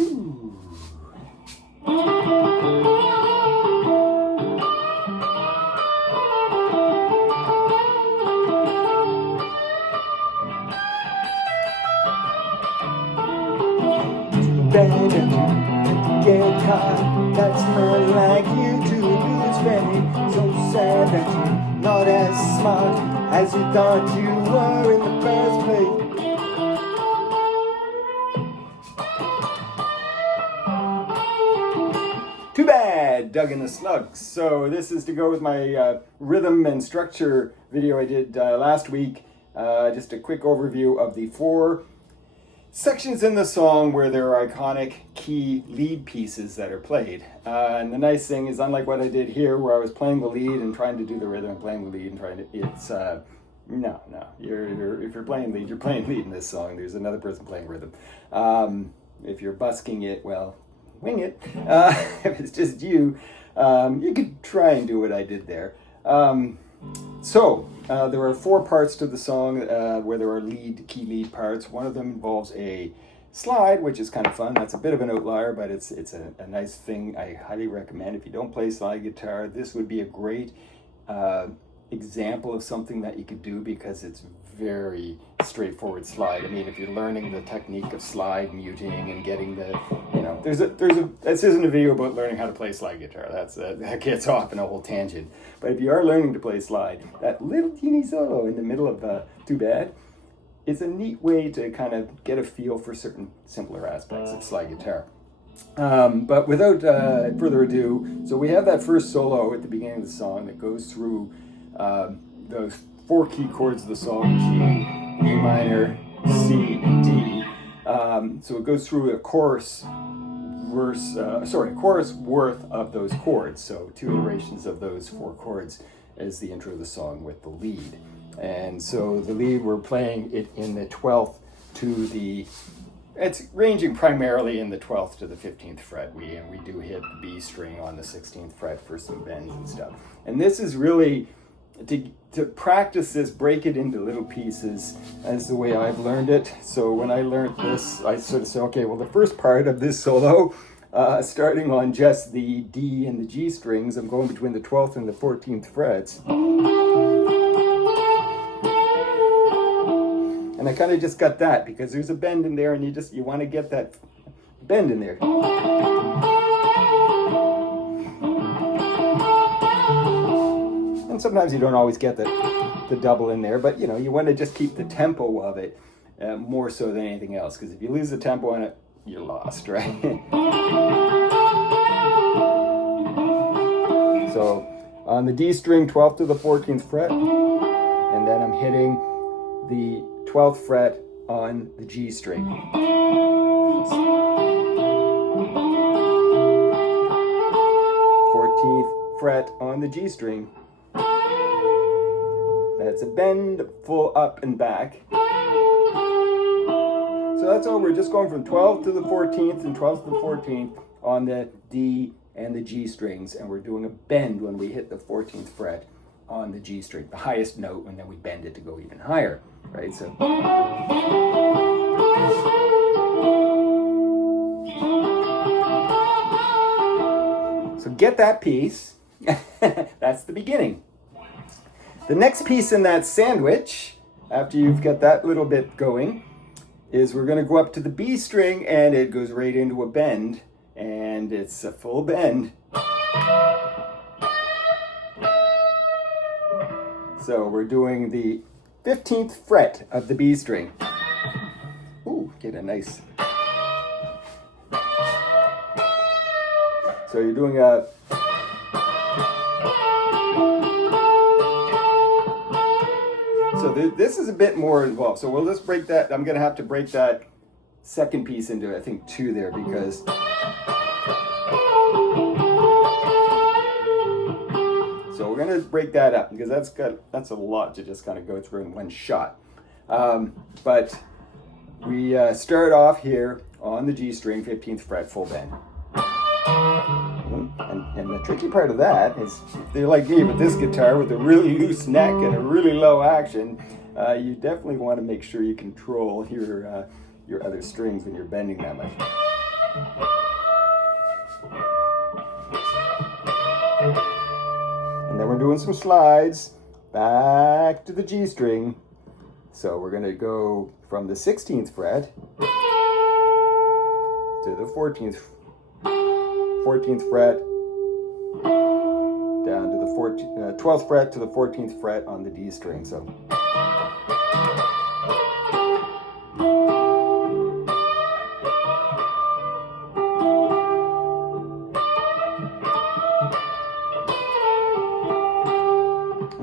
Ooh. Better get caught, that's not like you to lose faith. So sad that you're not as smart as you thought you were in the first place. Too bad, Doug and the Slugs. So this is to go with my rhythm and structure video I did last week. Just a quick overview of the 4 sections in the song where there are iconic key lead pieces that are played. And the nice thing is, unlike what I did here where I was playing the lead and trying to do the rhythm and playing the lead and trying to, it's, no. If you're playing lead, you're playing lead in this song. There's another person playing rhythm. If you're busking it, well, wing it. If it's just you, you could try and do what I did there. There are 4 parts to the song where there are key lead parts. One of them involves a slide, which is kind of fun. That's a bit of an outlier, but it's a nice thing. I highly recommend. If you don't play slide guitar, this would be a great example of something that you could do because it's very straightforward slide. I mean, if you're learning the technique of slide muting and getting the, this isn't a video about learning how to play slide guitar. That gets off in a whole tangent. But if you are learning to play slide, that little teeny solo in the middle of Too Bad is a neat way to kind of get a feel for certain simpler aspects of slide guitar. But without further ado, so we have that first solo at the beginning of the song that goes through those 4 key chords of the song: G, E minor, C, and D. So it goes through a chorus worth of those chords. So 2 iterations of those 4 chords as the intro of the song with the lead. And so the lead, we're playing it in the 12th to the, it's ranging primarily in the 12th to the 15th fret. We do hit the B string on the 16th fret for some bends and stuff. And this is really, to practice this, break it into little pieces, as the way I've learned it. So when I learned this, I sort of said, okay, well, the first part of this solo, starting on just the D and the G strings, I'm going between the 12th and the 14th frets. And I kind of just got that because there's a bend in there, and you want to get that bend in there. And sometimes you don't always get the double in there, but you want to just keep the tempo of it more so than anything else, because if you lose the tempo on it, you're lost, right? So on the D string, 12th to the 14th fret, and then I'm hitting the 12th fret on the G string. 14th fret on the G string. That's a bend, full up and back. So that's all. We're just going from 12th to the 14th and 12th to the 14th on the D and the G strings, and we're doing a bend when we hit the 14th fret on the G string, the highest note, and then we bend it to go even higher, right? So get that piece. That's the beginning. The next piece in that sandwich, after you've got that little bit going, is we're going to go up to the B string, and it goes right into a bend, and it's a full bend. So we're doing the 15th fret of the B string. Ooh, get a nice. So you're doing a. So this is a bit more involved. So we'll just break that. I'm going to have to break that second piece into, I think, 2 there, because so we're going to break that up because that's a lot to just kind of go through in one shot. But we start off here on the G string, 15th fret, full bend. And the tricky part of that is, if they're like me with this guitar with a really loose neck and a really low action, you definitely want to make sure you control your other strings when you're bending that much. And then we're doing some slides back to the G string. So we're going to go from the 16th fret to the 14th fret, down to the 12th fret to the 14th fret on the D string. So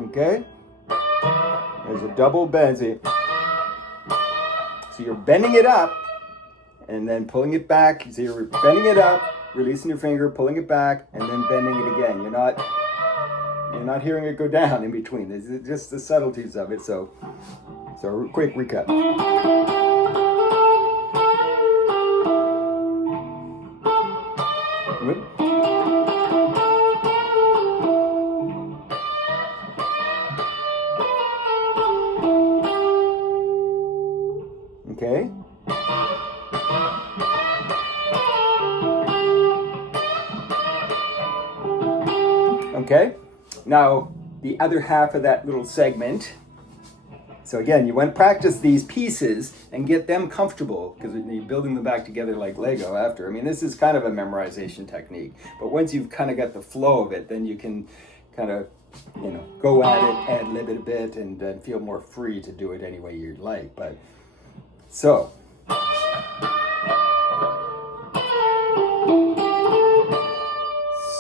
okay, there's a double bend. So you're bending it up and then pulling it back. So you're bending it up, releasing your finger, pulling it back, and then bending it again. You're not hearing it go down in between. This is just the subtleties of it. So quick recap. Okay. Okay. Now, the other half of that little segment. So again, you want to practice these pieces and get them comfortable because you're building them back together like Lego after. I mean, this is kind of a memorization technique. But once you've kind of got the flow of it, then you can kind of, go at it, ad-lib it a bit, and then feel more free to do it any way you'd like. But so.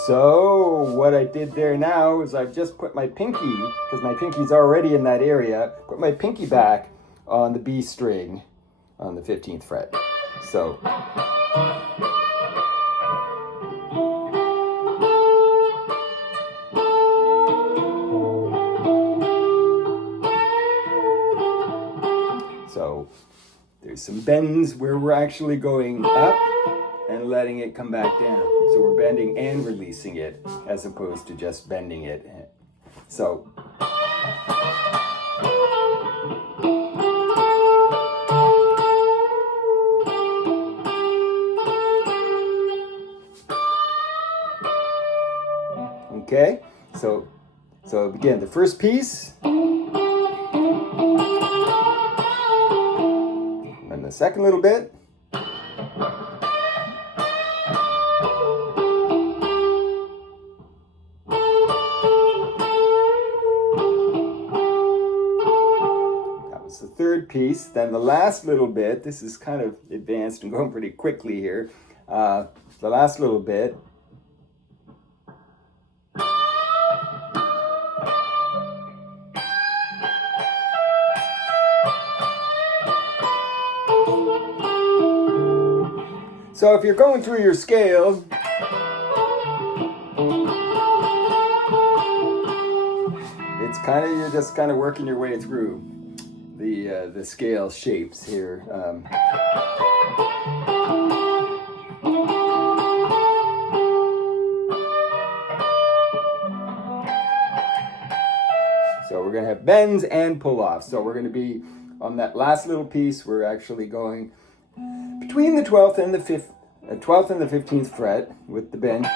So what I did there now is I've just put my pinky, because my pinky's already in that area, put my pinky back on the B string on the 15th fret. So. So there's some bends where we're actually going up and letting it come back down. So we're bending and releasing it as opposed to just bending it. So. Okay, so again, the first piece. And the second little bit. The third piece, then the last little bit. This is kind of advanced and going pretty quickly here. The last little bit. So if you're going through your scale, it's kind of, you're just kind of working your way through the scale shapes here. So we're going to have bends and pull-offs. So we're going to be on that last little piece. We're actually going between the 12th and the 15th fret with the bend.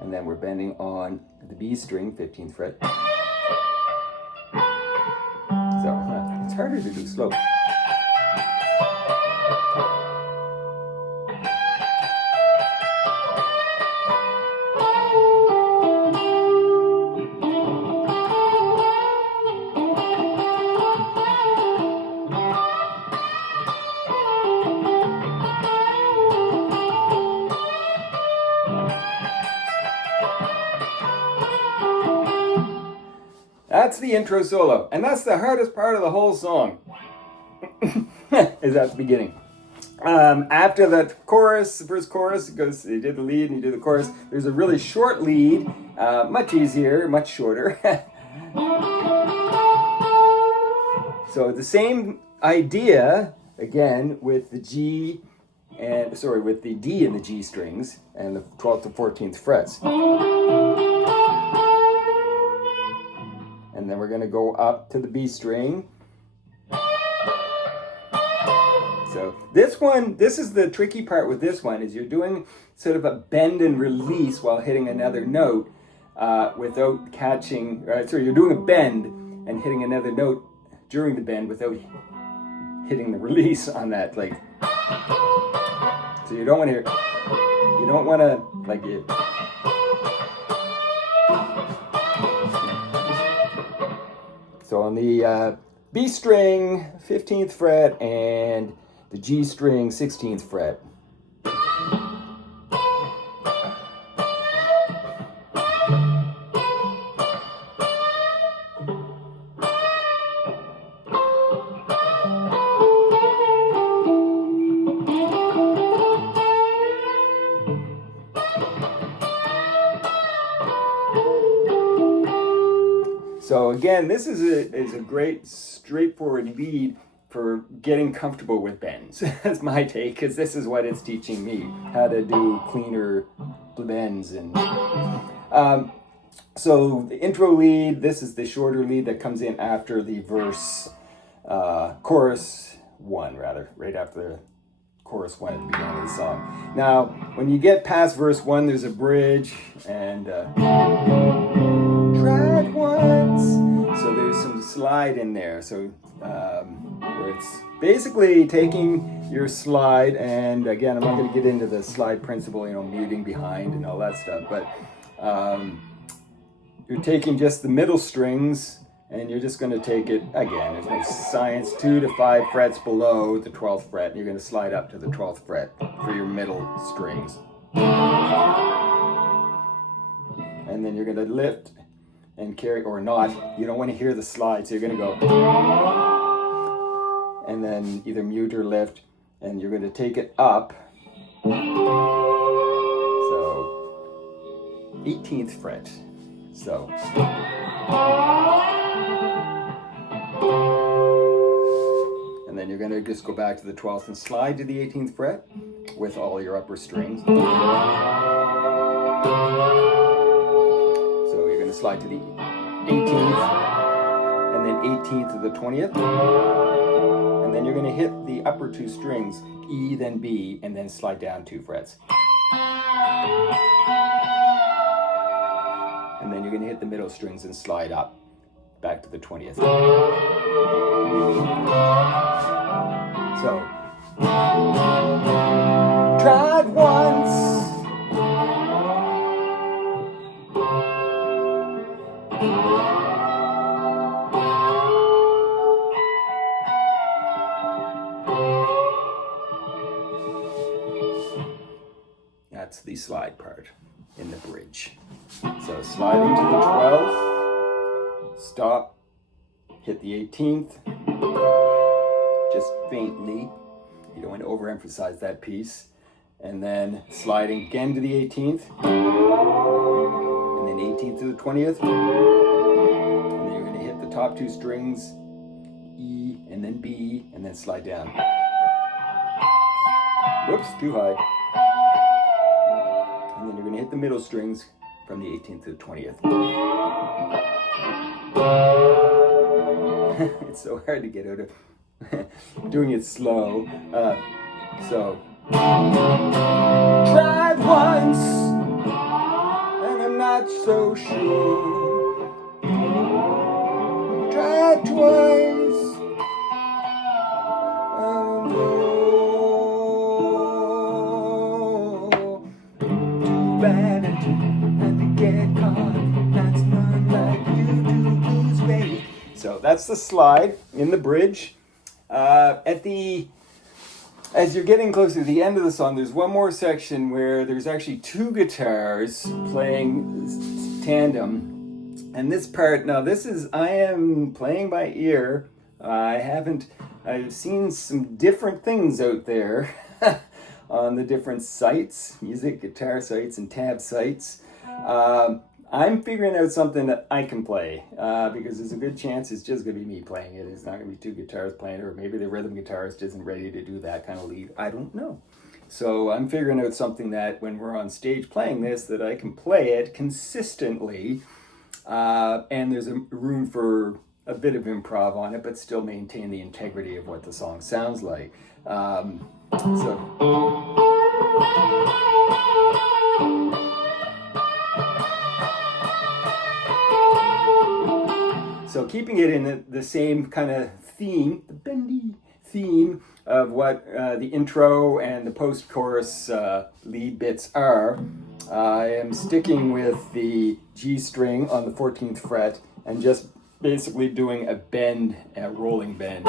And then we're bending on the B string, 15th fret. So it's harder to do slow. That's the intro solo, and that's the hardest part of the whole song, is at the beginning. After that chorus, the first chorus, goes, you did the lead and you do the chorus, there's a really short lead, much easier, much shorter. So the same idea, again, with the D and the G strings, and the 12th to 14th frets. And then we're going to go up to the B string. So this is the tricky part with this one, is you're doing sort of a bend and release while hitting another note without catching, sorry, you're doing a bend and hitting another note during the bend without hitting the release on that, like, so you don't want to, like, it. So on the B string, 15th fret, and the G string, 16th fret. So again, this is a great straightforward lead for getting comfortable with bends. That's my take, because this is what it's teaching me, how to do cleaner bends. And so the intro lead, this is the shorter lead that comes in after the chorus one, right after the chorus one at the beginning of the song. Now, when you get past verse one, there's a bridge, and tried once. So there's some slide in there. So where it's basically taking your slide, and again, I'm not going to get into the slide principle, muting behind and all that stuff, but you're taking just the middle strings, and you're just going to take it, again, there's no science, 2 to 5 frets below the 12th fret, and you're going to slide up to the 12th fret for your middle strings. And then you're going to lift and carry, or not, you don't want to hear the slide, so you're going to go, and then either mute or lift, and you're going to take it up. So 18th fret. So and then you're going to just go back to the 12th and slide to the 18th fret with all your upper strings. So you're going to slide to the 18th, and then 18th to the 20th, and then you're going to hit the upper 2 strings, E, then B, and then slide down 2 frets. And then you're going to hit the middle strings and slide up back to the 20th. So, tried once. That's the slide part in the bridge. So sliding to the 12th, stop, hit the 18th, just faintly. You don't want to overemphasize that piece. And then sliding again to the 18th, and then 18th to the 20th, and then you're going to hit the top 2 strings, E, and then B, and then slide down. Whoops, too high. And then you're going to hit the middle strings from the 18th to the 20th. It's so hard to get out of doing it slow. So, tried once, and I'm not so sure. Tried twice, too bad and to get caught. That's not like you do, lose weight. So that's the slide in the bridge. As you're getting closer to the end of the song, there's one more section where there's actually 2 guitars playing tandem. And this part, now I am playing by ear. I've seen some different things out there on the different sites, music, guitar sites, and tab sites. I'm figuring out something that I can play because there's a good chance it's just going to be me playing it. It's not going to be 2 guitars playing it, or maybe the rhythm guitarist isn't ready to do that kind of lead. I don't know. So I'm figuring out something that when we're on stage playing this, that I can play it consistently, and there's a room for a bit of improv on it, but still maintain the integrity of what the song sounds like. So keeping it in the same kind of theme, the bendy theme of what the intro and the post-chorus lead bits are, I am sticking with the G string on the 14th fret and just basically doing a bend, a rolling bend.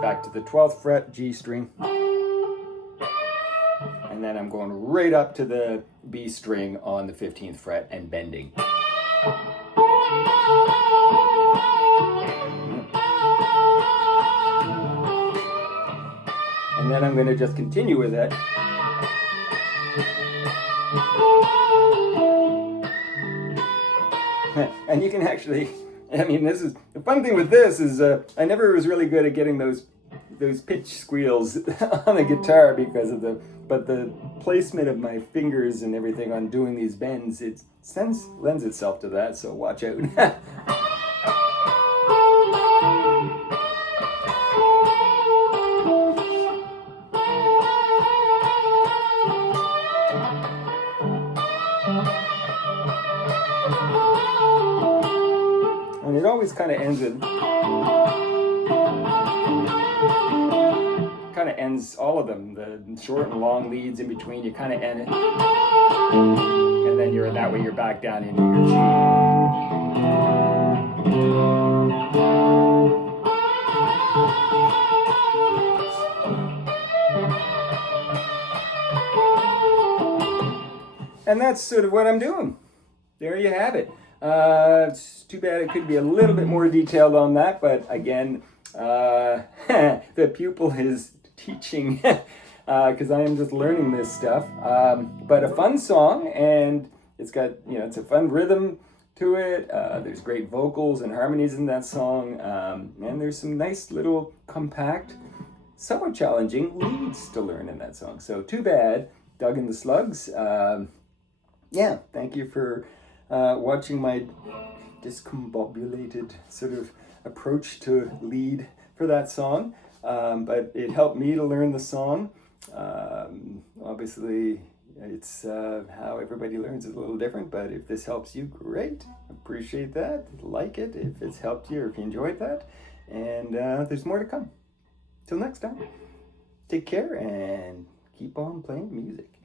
Back to the 12th fret, G string. And then I'm going right up to the B string on the 15th fret and bending. And then I'm going to just continue with it. And you can actually, I mean, this is, the fun thing with this is I never was really good at getting those pitch squeals on the guitar because of but the placement of my fingers and everything on doing these bends, it lends itself to that, so watch out. And it always kind of ends all of them, the short and long leads in between, you kind of end it, and then that way you're back down into your G. And that's sort of what I'm doing. There you have it. It's too bad it could be a little bit more detailed on that, but again, the pupil is teaching because I am just learning this stuff. But a fun song, and it's got, it's a fun rhythm to it. There's great vocals and harmonies in that song, and there's some nice little compact, somewhat challenging leads to learn in that song. So too bad, Doug and the Slugs. Yeah, thank you for watching my discombobulated sort of approach to lead for that song. But it helped me to learn the song. Obviously, it's how everybody learns is a little different, but if this helps you, great. Appreciate that. Like it if it's helped you or if you enjoyed that. And there's more to come. Till next time, take care and keep on playing music.